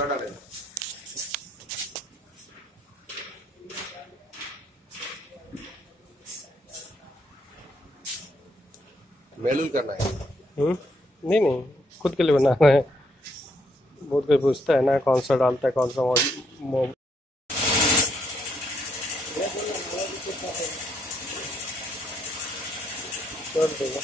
पूरा डालेगा। मेल करना है। नहीं नहीं, खुद के लिए बनाना है। बहुत कोई पूछता है ना कौन सा डालता है, कौन सा कर देगा।